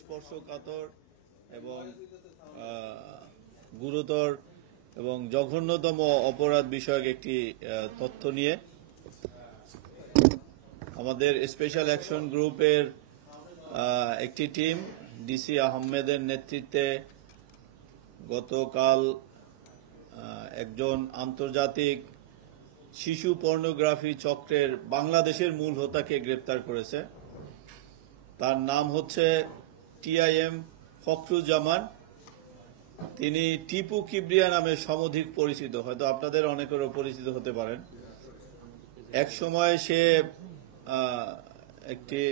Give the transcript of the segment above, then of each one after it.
স্পর্শকাতর এবং গুরুতর এবং জঘন্যতম অপরাধ বিষয়ক একটি তথ্য নিয়ে আমাদের স্পেশাল অ্যাকশন গ্রুপের একটি টিম ডিসি আহমেদের নেতৃত্বে গতকাল একজন আন্তর্জাতিক শিশু পর্নোগ্রাফি চক্রের বাংলাদেশের মূল হোতাকে গ্রেপ্তার করেছে। তার নাম হচ্ছে টিআইএম ফখরুজ্জামান। তিনি টিপু কিবরিয়া নামে সমধিক পরিচিত, হয়তো আপনাদের অনেকেরও পরিচিত হতে পারেন। এক সময় সে একটি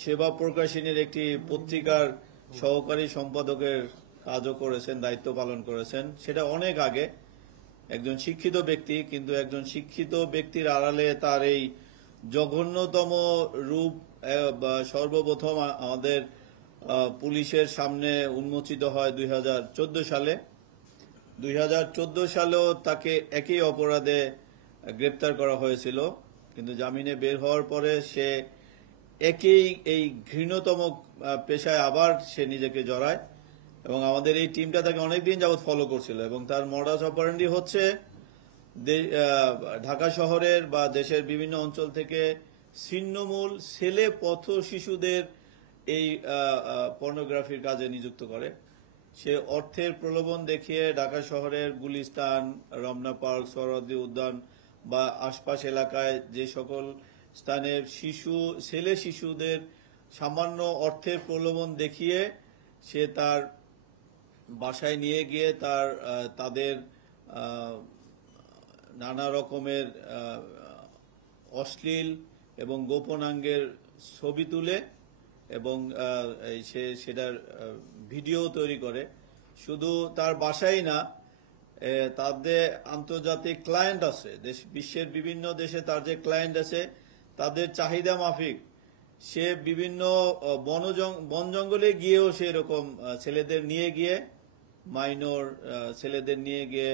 সেবা প্রকাশনীর একটি পত্রিকার সহকারী সম্পাদকের কাজও করেছেন, দায়িত্ব পালন করেছেন। সেটা অনেক আগে। একজন শিক্ষিত ব্যক্তি, কিন্তু একজন শিক্ষিত ব্যক্তির আড়ালে তার এই জঘন্যতম রূপ সর্বপ্রথম আমাদের পুলিশের সামনে উন্মোচিত হয় 2014 সালে। 2014 সালেও তাকে একই অপরাধে গ্রেপ্তার করা হয়েছিল, কিন্তু জামিনে বের হওয়ার পরে সে একই এই ঘৃণ্যতম পেশায় আবার সে নিজেকে জড়ায় এবং আমাদের এই টিমটা তাকে অনেকদিন যাবৎ ফলো করছিল। এবং তার মডাস অপারেন্ডি হচ্ছে ঢাকা শহরের বা দেশের বিভিন্ন অঞ্চল থেকে ছিন্নমূল ছেলে পথ শিশুদের এই পর্নোগ্রাফির কাজে নিযুক্ত করে। সে অর্থের প্রলোভন দেখিয়ে ঢাকা শহরের গুলিস্তান, রমনা পার্ক, সোহরাওয়ার্দী উদ্যান বা আশপাশ এলাকায় যে সকল স্থানে ছেলে শিশুদের সামান্য অর্থের প্রলোভন দেখিয়ে সে তার বাসায় নিয়ে গিয়ে তাদের নানা রকমের অশ্লীল এবং গোপনাঙ্গের ছবি তুলে এবং সে সেটার ভিডিও তৈরি করে। শুধু তার বাসায় না, তাদের আন্তর্জাতিক ক্লায়েন্ট আছে, বিশ্বের বিভিন্ন দেশে তার যে ক্লায়েন্ট আছে তাদের চাহিদা মাফিক সে বিভিন্ন বন জঙ্গলে গিয়েও সে এরকম ছেলেদের নিয়ে গিয়ে মাইনর ছেলেদের নিয়ে গিয়ে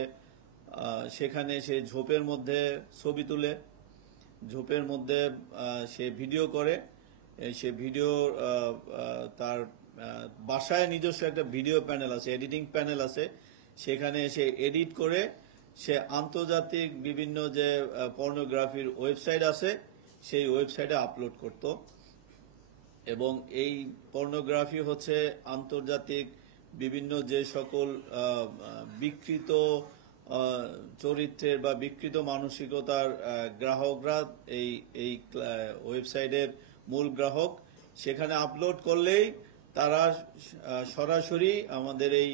সেখানে সে ঝোপের মধ্যে ছবি তুলে, ঝোপের মধ্যে সে ভিডিও করে। সে ভিডিও তার বাসায় নিজস্ব একটা ভিডিও প্যানেল আছে, এডিটিং প্যানেল আছে, সেখানে সে এডিট করে সে আন্তর্জাতিক বিভিন্ন যে পর্নোগ্রাফির ওয়েবসাইট আছে সেই ওয়েবসাইটে আপলোড করত। এবং এই পর্নোগ্রাফি হচ্ছে আন্তর্জাতিক বিভিন্ন যে সকল বিকৃত চরিত্রের বা বিকৃত মানসিকতার গ্রাহকরা এই ওয়েবসাইটের মূল গ্রাহক, সেখানে আপলোড করলেই তারা সরাসরি আমাদের এই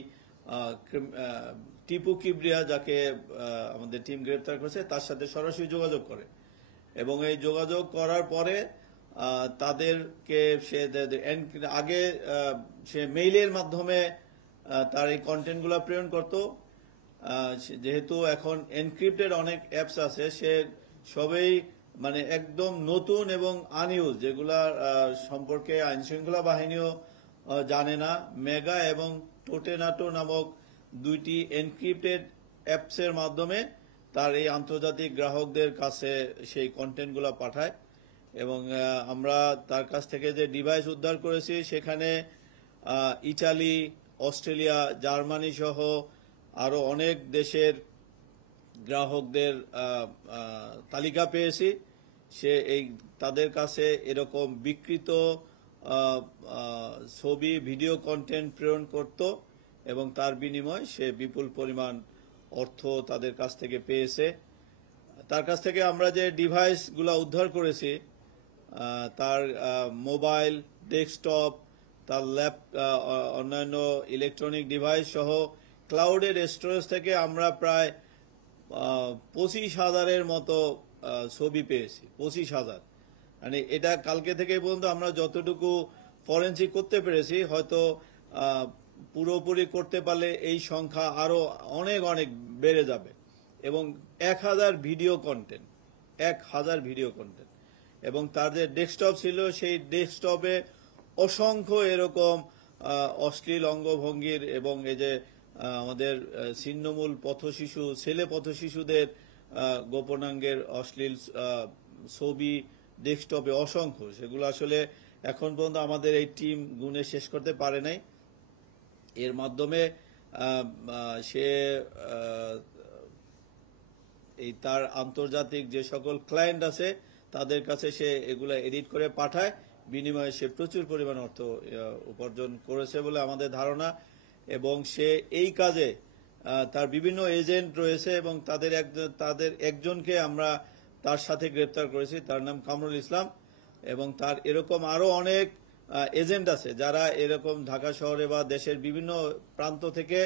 টিপু কিবরিয়া, যাকে আমাদের টিম গ্রেপ্তার করেছে, তার সাথে সরাসরি যোগাযোগ করে এবং এই যোগাযোগ করার পরে তাদেরকে সে আগে সে মেইলের মাধ্যমে তার এই কন্টেন্টগুলো প্রেরণ করত। যেহেতু এখন এনক্রিপ্টেড অনেক অ্যাপস আছে, সে সবেই মানে একদম নতুন এবং আনইউজ, যেগুলা সম্পর্কে আইনশৃঙ্খলা বাহিনীও জানে না। মেগা এবং টোটেনাটো নামক দুইটি এনক্রিপ্টেড অ্যাপসের মাধ্যমে তার এই আন্তর্জাতিক গ্রাহকদের কাছে সেই কন্টেন্টগুলো পাঠায়। এবং আমরা তার কাছ থেকে যে ডিভাইস উদ্ধার করেছি সেখানে ইটালি, অস্ট্রেলিয়া, জার্মানি সহ আরো অনেক দেশের গ্রাহকদের তালিকা পেয়েছি। সে তাদের কাছে এরকম বিকৃত ছবি, ভিডিও কন্টেন্ট প্রেরণ করত এবং তার বিনিময়ে সে বিপুল পরিমাণ অর্থ তাদের কাছ থেকে পেয়েছে। তার কাছ থেকে আমরা যে ডিভাইসগুলো উদ্ধার করেছি, তার মোবাইল, ডেস্কটপ, তার অন্যান্য ইলেকট্রনিক ডিভাইস সহ ক্লাউডের স্টোরেজ থেকে আমরা প্রায় 25,000-এর মতো ছবি পেয়েছি। 25,000, মানে এটা কালকে থেকে পর্যন্ত আমরা যতটুকু ফরেনসিক করতে পেরেছি, হয়তো পুরোপুরি করতে পারলে এই সংখ্যা আরো অনেক অনেক বেড়ে যাবে। এবং 1,000 ভিডিও কন্টেন্ট, 1,000 ভিডিও কন্টেন্ট। এবং তার যে ডেস্কটপ ছিল সেই ডেস্কটপে অসংখ্য এরকম অশ্লীল অঙ্গভঙ্গির এবং এই যে আমাদের ছিন্নমূল ছেলে পথ শিশুদের গোপনাঙ্গের অশ্লীল ছবি, ডেস্কটপে অসংখ্য, সেগুলো আসলে এখন পর্যন্ত আমাদের এই টিম গুণে শেষ করতে পারে নাই। এর মাধ্যমে সে এই তার আন্তর্জাতিক যে সকল ক্লায়েন্ট আছে তাদের কাছে সে এগুলা এডিট করে পাঠায়, বিনিময়ে সে প্রচুর পরিমাণ অর্থ উপার্জন করেছে বলে আমাদের ধারণা। এবং সে এই কাজে তার বিভিন্ন এজেন্ট রয়েছে এবং তাদের একজনকে আমরা তার সাথে গ্রেপ্তার করেছি, তার নাম কামরুল ইসলাম। এবং তার এরকম আরো অনেক এজেন্ট আছে যারা এরকম ঢাকা শহরে বা দেশের বিভিন্ন প্রান্ত থেকে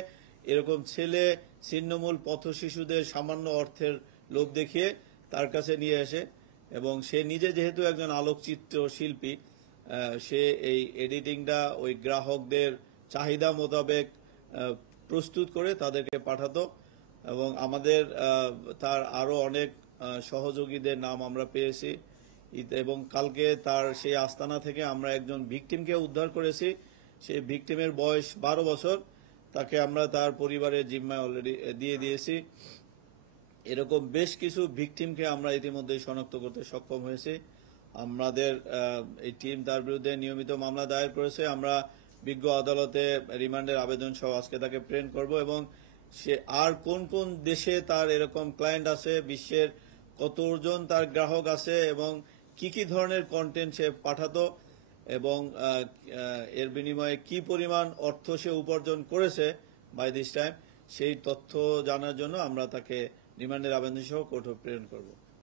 এরকম ছেলে ছিন্নমূল পথ শিশুদের সামান্য অর্থের লোভ দেখিয়ে তার কাছে নিয়ে আসে। এবং সে নিজে যেহেতু একজন আলোকচিত্র শিল্পী, সে এই এডিটিংটা ওই গ্রাহকদের চাহিদা মোতাবেক প্রস্তুত করে তাদেরকে পাঠাতো। এবং আমাদের তার আরো অনেক সহযোগীদের নাম আমরা পেয়েছি। এবং কালকে তার সেই আস্তানা থেকে আমরা একজন ভিকটিমকে উদ্ধার করেছি। সেই ভিকটিমের বয়স 12 বছর। তাকে আমরা তার পরিবারের জিম্মায় অলরেডি দিয়ে দিয়েছি। এরকম বেশ কিছু ভিকটিমকে আমরা ইতিমধ্যে শনাক্ত করতে সক্ষম হয়েছি। আমাদের এই টিম তার বিরুদ্ধে নিয়মিত মামলা দায়ের করেছে। আমরা বিজ্ঞ আদালতে রিমান্ডের আবেদন সহ আজকে তাকে প্রেরণ করব। এবং সে আর কোন কোন দেশে তার এরকম ক্লায়েন্ট আছে, বিশ্বের কতজন তার গ্রাহক আছে এবং কি কি ধরনের কন্টেন্ট সে পাঠাতো এবং এর বিনিময়ে কি পরিমাণ অর্থ সে উপার্জন করেছে বাই দিস টাইম, সেই তথ্য জানার জন্য আমরা তাকে রিমান্ডের আবেদন সহ কোর্টে প্রেরণ করব।